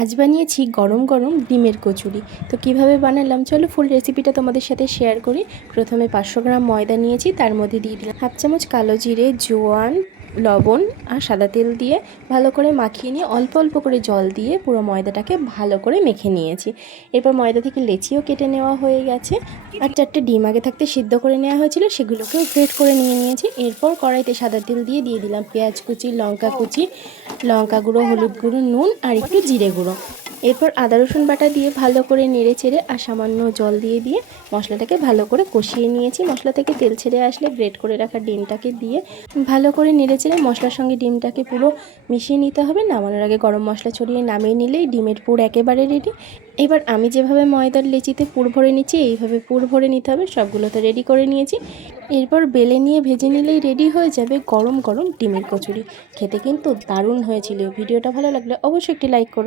আজ বানিয়েছি গরম গরম ডিমের কচুরি। তো কিভাবে বানালাম চলো ফুল রেসিপিটা তোমাদের সাথে শেয়ার করি। প্রথমে 500 গ্রাম ময়দা নিয়েছি, তার মধ্যে দিয়ে দিলাম হাফ চামচ কালো জিরে, জোয়ান, লবণ আর সাদা তেল দিয়ে ভালো করে মাখিয়ে নিয়ে অল্প অল্প করে জল দিয়ে পুরো ময়দাটাকে ভালো করে মেখে নিয়েছি। এরপর ময়দা থেকে লেচিও কেটে নেওয়া হয়ে গেছে, আর 4টে ডিম আগে থাকতে সিদ্ধ করে নেওয়া হয়েছিল, সেগুলোকেও গ্রেট করে নিয়েছি। এরপর কড়াইতে সাদা তেল দিয়ে দিলাম পেঁয়াজ কুচি, লঙ্কা কুচি, লঙ্কা গুঁড়ো, হলুদ গুঁড়ো, নুন আর একটু জিরে গুঁড়ো। এরপর আদা রসুন বাটা দিয়ে ভালো করে নেড়ে চেড়ে আর সামান্য জল দিয়ে মশলাটাকে ভালো করে কষিয়ে নিয়েছি। মশলা থেকে তেল ছেড়ে আসলে গ্রেট করে রাখা ডিমটাকে দিয়ে ভালো করে নেড়ে চেড়ে মশলার সঙ্গে ডিমটাকে পুরো মিশিয়ে নিতে হবে। নামানোর আগে গরম মশলা ছড়িয়ে নামিয়ে নিলেই ডিমের পুর একেবারে রেডি। এবার আমি যেভাবে ময়দার লেচিতে পুর ভরে নিচ্ছি এইভাবে পুর ভরে নিতে হবে। সবগুলো তো রেডি করে নিয়েছি, এরপর বেলে নিয়ে ভেজে নিলেই রেডি হয়ে যাবে গরম গরম ডিমের কচুরি। খেতে কিন্তু দারুণ হয়েছিল। ভিডিওটা ভালো লাগলে অবশ্যই একটি লাইক করো।